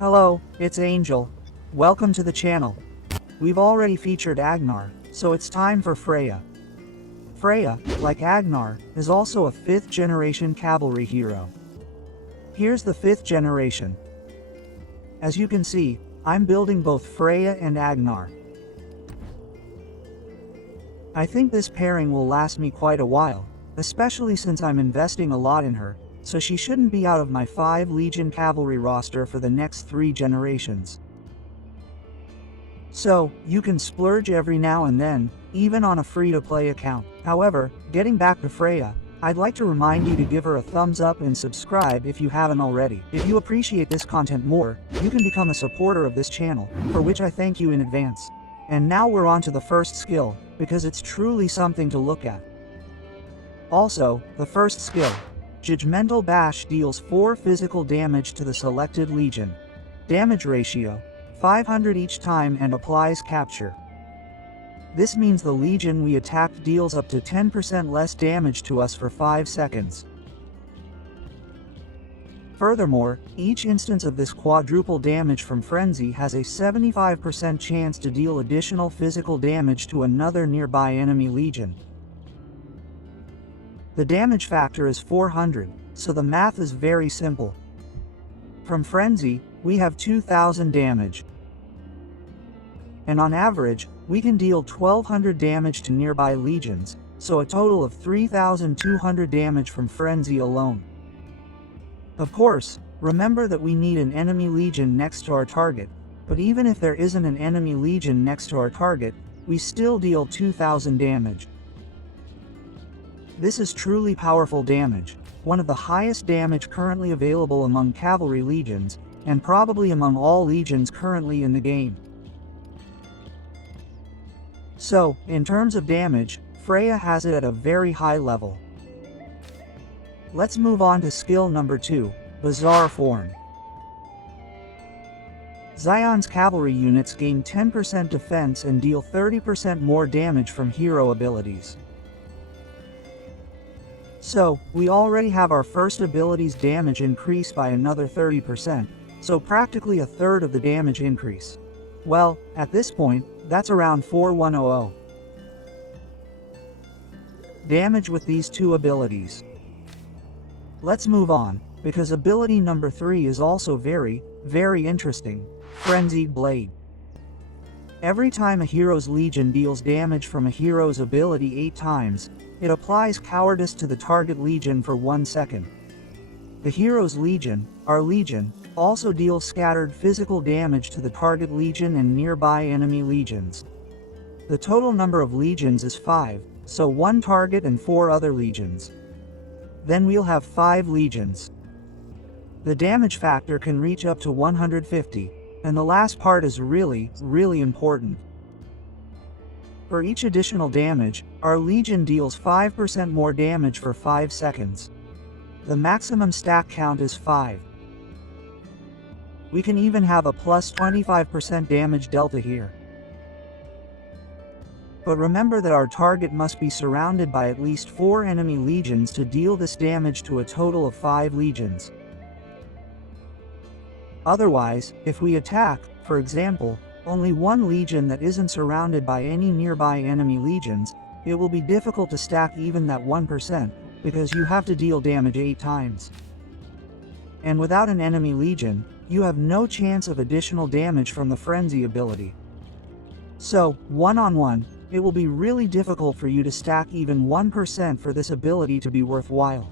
Hello, it's Angel. Welcome to the channel. We've already featured Agnar, so it's time for Freya. Freya, like Agnar, is also a 5th generation cavalry hero. Here's the 5th generation. As you can see, I'm building both Freya and Agnar. I think this pairing will last me quite a while, especially since I'm investing a lot in her, so she shouldn't be out of my 5 Legion cavalry roster for the next 3 generations. So, you can splurge every now and then, even on a free-to-play account. However, getting back to Freya, I'd like to remind you to give her a thumbs up and subscribe if you haven't already. If you appreciate this content more, you can become a supporter of this channel, for which I thank you in advance. And now we're on to the first skill, because it's truly something to look at. Also, the first skill, Judgmental Bash, deals 4 physical damage to the selected legion. Damage ratio, 500 each time, and applies capture. This means the legion we attacked deals up to 10% less damage to us for 5 seconds. Furthermore, each instance of this quadruple damage from Frenzy has a 75% chance to deal additional physical damage to another nearby enemy legion. The damage factor is 400, so the math is very simple. From Frenzy, we have 2000 damage. And on average, we can deal 1200 damage to nearby legions, so a total of 3200 damage from Frenzy alone. Of course, remember that we need an enemy legion next to our target, but even if there isn't an enemy legion next to our target, we still deal 2000 damage. This is truly powerful damage, one of the highest damage currently available among cavalry legions, and probably among all legions currently in the game. So, in terms of damage, Freya has it at a very high level. Let's move on to skill number 2, Bizarre Form. Zion's cavalry units gain 10% defense and deal 30% more damage from hero abilities. So, we already have our first ability's damage increased by another 30%, so practically a third of the damage increase. Well, at this point, that's around 4100 damage with these 2 abilities. Let's move on, because ability number 3 is also very, very interesting, Frenzied Blade. Every time a hero's legion deals damage from a hero's ability 8 times, it applies cowardice to the target legion for 1 second. The hero's legion, our legion, also deals scattered physical damage to the target legion and nearby enemy legions. The total number of legions is 5, so 1 target and 4 other legions. Then we'll have 5 legions. The damage factor can reach up to 150, and the last part is really, really important. For each additional damage, our legion deals 5% more damage for 5 seconds. The maximum stack count is 5. We can even have a plus 25% damage delta here. But remember that our target must be surrounded by at least 4 enemy legions to deal this damage to a total of 5 legions. Otherwise, if we attack, for example, only 1 legion that isn't surrounded by any nearby enemy legions, it will be difficult to stack even that 1%, because you have to deal damage 8 times. And without an enemy legion, you have no chance of additional damage from the Frenzy ability. So, one-on-one, it will be really difficult for you to stack even 1% for this ability to be worthwhile.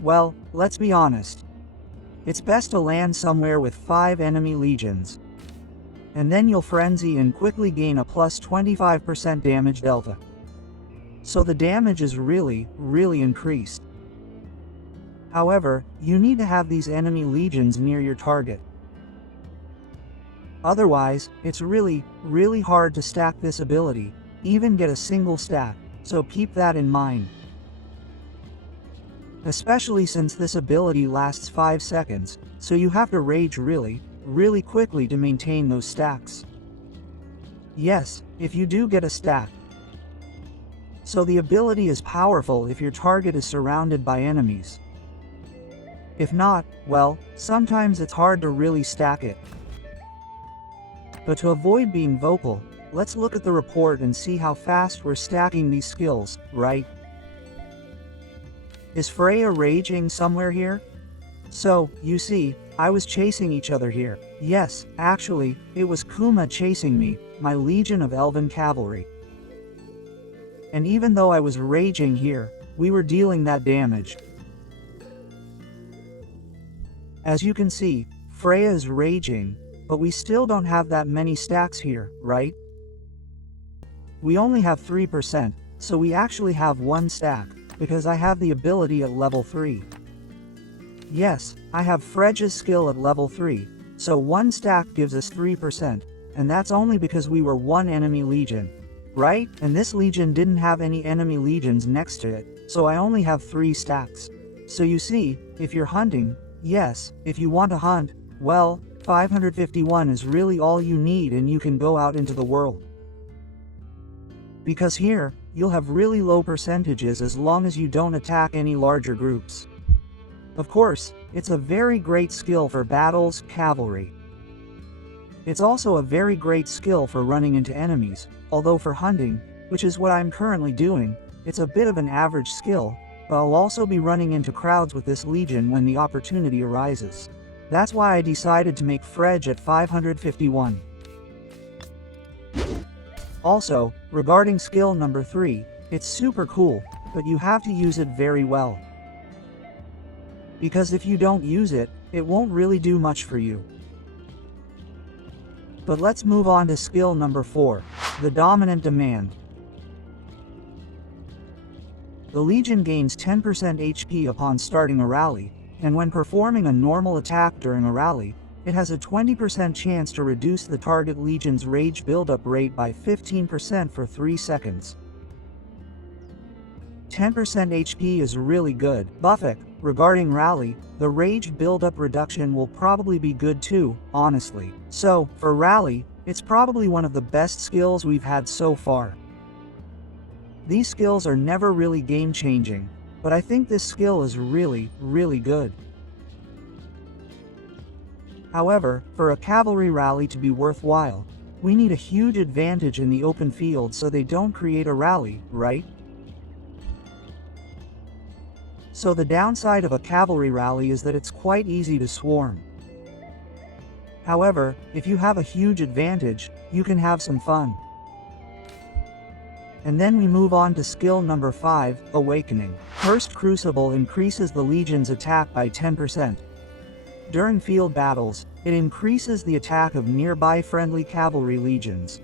Well, let's be honest. It's best to land somewhere with 5 enemy legions. And then you'll Frenzy and quickly gain a plus 25% damage delta. So the damage is really, really increased. However, you need to have these enemy legions near your target. Otherwise, it's really, really hard to stack this ability, even get a single stack, so keep that in mind. Especially since this ability lasts 5 seconds, so you have to rage really, really quickly to maintain those stacks. Yes, if you do get a stack, So the ability is powerful if your target is surrounded by enemies. If not, well, sometimes it's hard to really stack it. But to avoid being vocal, let's look at the report and see how fast we're stacking these skills, right? Is Freya raging somewhere here? So, you see, I was chasing each other here. Yes, actually, it was Kuma chasing me, my legion of elven cavalry. And even though I was raging here, we were dealing that damage. As you can see, Freya is raging, but we still don't have that many stacks here, right? We only have 3%, so we actually have 1 stack, because I have the ability at level 3. Yes, I have Freya's skill at level 3, so 1 stack gives us 3%, and that's only because we were 1 enemy legion, right? And this legion didn't have any enemy legions next to it, so I only have 3 stacks. So you see, if you're hunting, yes, if you want to hunt, well, 551 is really all you need and you can go out into the world. Because here, you'll have really low percentages as long as you don't attack any larger groups. Of course, it's a very great skill for battles, cavalry. It's also a very great skill for running into enemies, although for hunting, which is what I'm currently doing, it's a bit of an average skill, but I'll also be running into crowds with this legion when the opportunity arises. That's why I decided to make Freya at 551. Also, regarding skill number 3, it's super cool, but you have to use it very well. Because if you don't use it, it won't really do much for you. But let's move on to skill number 4, the dominant demand. The Legion gains 10% HP upon starting a rally, and when performing a normal attack during a rally, it has a 20% chance to reduce the target Legion's rage buildup rate by 15% for 3 seconds. 10% HP is really good. Buffet, regarding rally, the rage buildup reduction will probably be good too, honestly. So, for rally, it's probably one of the best skills we've had so far. These skills are never really game-changing, but I think this skill is really, really good. However, for a cavalry rally to be worthwhile, we need a huge advantage in the open field so they don't create a rally, right? So the downside of a cavalry rally is that it's quite easy to swarm. However, if you have a huge advantage, you can have some fun. And then we move on to skill number 5, Awakening. First Crucible increases the Legion's attack by 10%. During field battles, it increases the attack of nearby friendly cavalry legions.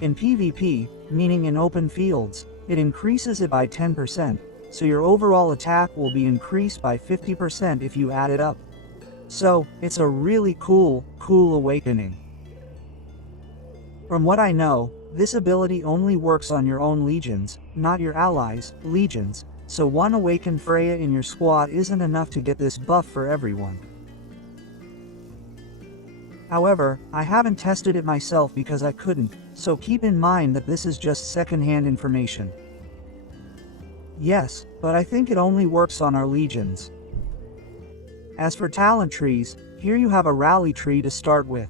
In PvP, meaning in open fields, it increases it by 10%, so your overall attack will be increased by 50% if you add it up. So, it's a really cool awakening. From what I know, this ability only works on your own legions, not your allies' legions, so one awakened Freya in your squad isn't enough to get this buff for everyone. However, I haven't tested it myself because I couldn't, so keep in mind that this is just second-hand information. Yes, but I think it only works on our legions. As for talent trees, here you have a rally tree to start with.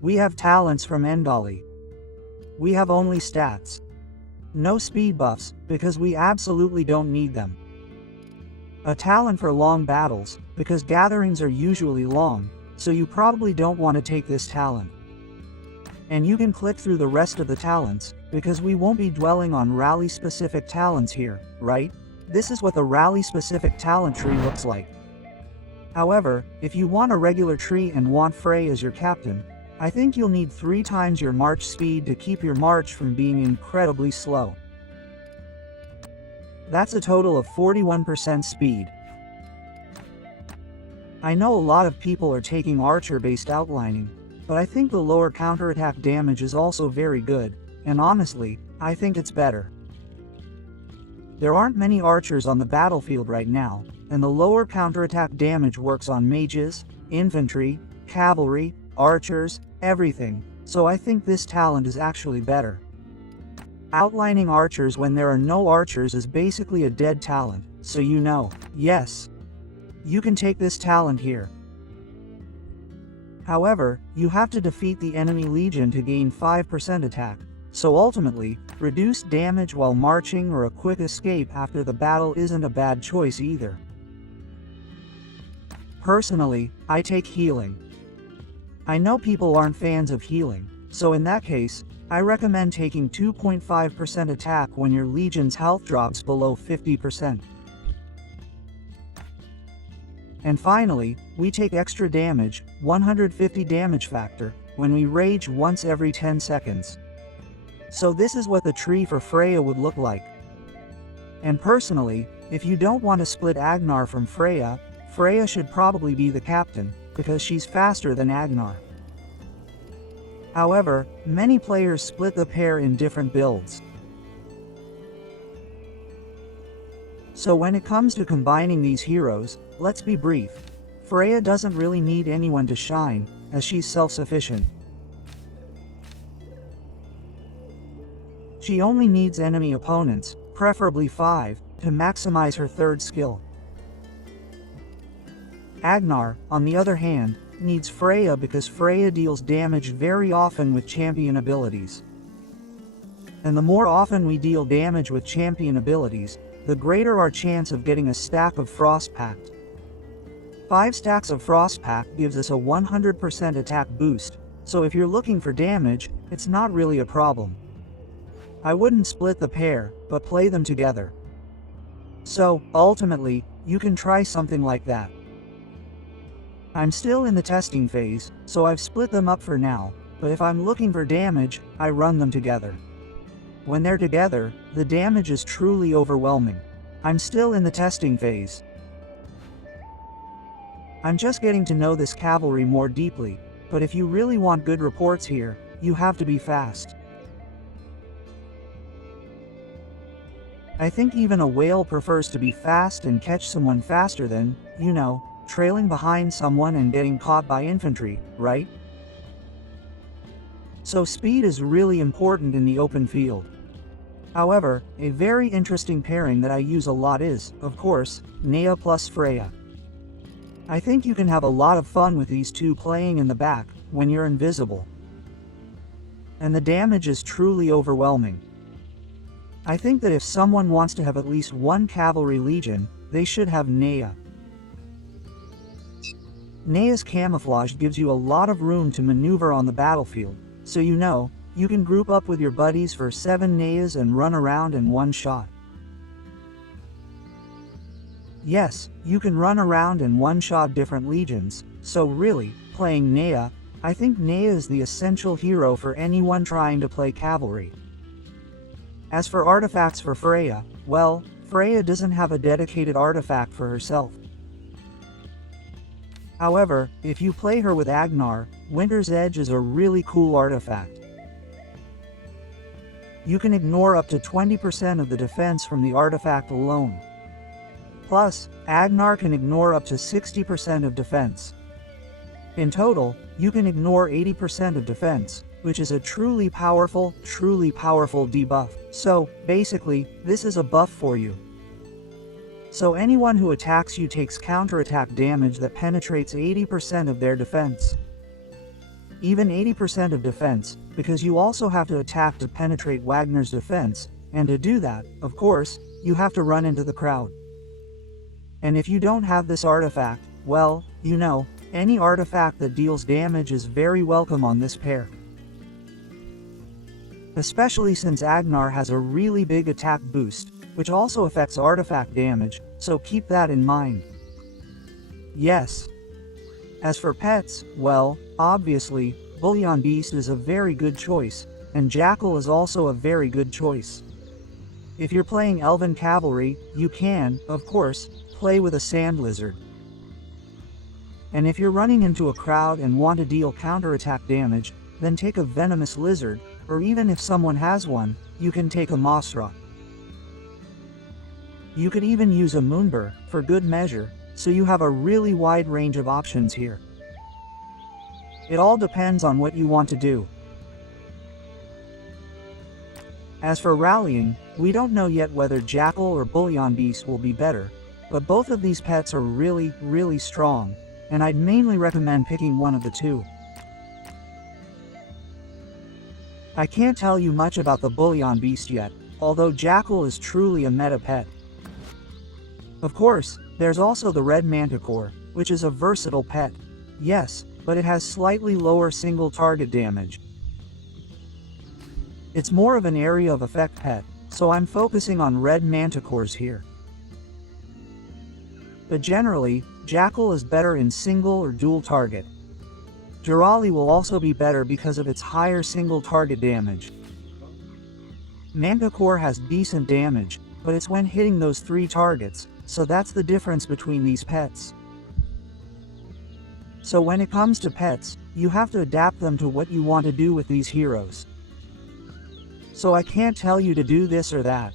We have talents from Endali. We have only stats. No speed buffs, because we absolutely don't need them. A talent for long battles, because gatherings are usually long, so you probably don't want to take this talent. And you can click through the rest of the talents, because we won't be dwelling on rally-specific talents here, right? This is what the rally-specific talent tree looks like. However, if you want a regular tree and want Freya as your captain, I think you'll need 3 times your march speed to keep your march from being incredibly slow. That's a total of 41% speed. I know a lot of people are taking archer-based outlining, but I think the lower counterattack damage is also very good, and honestly, I think it's better. There aren't many archers on the battlefield right now, and the lower counterattack damage works on mages, infantry, cavalry, archers, everything, so I think this talent is actually better. Outlining archers when there are no archers is basically a dead talent, so you know. Yes, you can take this talent here. However, you have to defeat the enemy legion to gain 5% attack, so ultimately, reduced damage while marching or a quick escape after the battle isn't a bad choice either. Personally, I take healing. I know people aren't fans of healing, so in that case, I recommend taking 2.5% attack when your legion's health drops below 50%. And finally, we take extra damage, 150 damage factor, when we rage once every 10 seconds. So this is what the tree for Freya would look like. And personally, if you don't want to split Agnar from Freya, Freya should probably be the captain, because she's faster than Agnar. However, many players split the pair in different builds. So when it comes to combining these heroes, let's be brief. Freya doesn't really need anyone to shine, as she's self-sufficient. She only needs enemy opponents, preferably 5, to maximize her third skill. Agnar, on the other hand, needs Freya because Freya deals damage very often with champion abilities. And the more often we deal damage with champion abilities, the greater our chance of getting a stack of Frostpact. 5 stacks of Frostpact gives us a 100% attack boost, so if you're looking for damage, it's not really a problem. I wouldn't split the pair, but play them together. So, ultimately, you can try something like that. I'm still in the testing phase, so I've split them up for now, but if I'm looking for damage, I run them together. When they're together, the damage is truly overwhelming. I'm still in the testing phase. I'm just getting to know this cavalry more deeply, but if you really want good reports here, you have to be fast. I think even a whale prefers to be fast and catch someone faster than, you know, trailing behind someone and getting caught by infantry, right? So speed is really important in the open field. However, a very interesting pairing that I use a lot is, of course, Nea plus Freya. I think you can have a lot of fun with these two playing in the back, when you're invisible. And the damage is truly overwhelming. I think that if someone wants to have at least one cavalry legion, they should have Nea. Nea's camouflage gives you a lot of room to maneuver on the battlefield, so you know, you can group up with your buddies for 7 Neas and run around in one shot. Yes, you can run around and one-shot different legions, so really, playing Nea, I think Nea is the essential hero for anyone trying to play cavalry. As for artifacts for Freya, well, Freya doesn't have a dedicated artifact for herself. However, if you play her with Agnar, Winter's Edge is a really cool artifact. You can ignore up to 20% of the defense from the artifact alone. Plus, Agnar can ignore up to 60% of defense. In total, you can ignore 80% of defense, which is a truly powerful debuff. So, basically, this is a buff for you. So anyone who attacks you takes counterattack damage that penetrates 80% of their defense. Even 80% of defense, because you also have to attack to penetrate Wagner's defense, and to do that, of course, you have to run into the crowd. And if you don't have this artifact, well, you know, any artifact that deals damage is very welcome on this pair. Especially since Agnar has a really big attack boost, which also affects artifact damage, so keep that in mind. Yes. As for pets, well, obviously, Bullion Beast is a very good choice, and Jackal is also a very good choice. If you're playing Elven Cavalry, you can, of course, play with a Sand Lizard. And if you're running into a crowd and want to deal counterattack damage, then take a Venomous Lizard, or even if someone has one, you can take a Mossra. You could even use a Moonbur, for good measure, so you have a really wide range of options here. It all depends on what you want to do. As for rallying, we don't know yet whether Jackal or Bullion Beast will be better, but both of these pets are really strong, and I'd mainly recommend picking one of the two. I can't tell you much about the Bullion Beast yet, although Jackal is truly a meta pet. Of course, there's also the Red Manticore, which is a versatile pet. Yes, but it has slightly lower single target damage. It's more of an area of effect pet, so I'm focusing on Red Manticores here. But generally, Jackal is better in single or dual target. Durali will also be better because of its higher single target damage. Manticore has decent damage, but it's when hitting those 3 targets, so that's the difference between these pets. So when it comes to pets, you have to adapt them to what you want to do with these heroes. So I can't tell you to do this or that.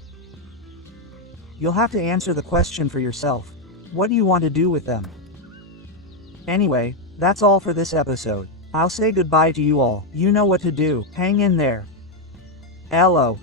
You'll have to answer the question for yourself. What do you want to do with them? Anyway, that's all for this episode. I'll say goodbye to you all. You know what to do. Hang in there. Hello.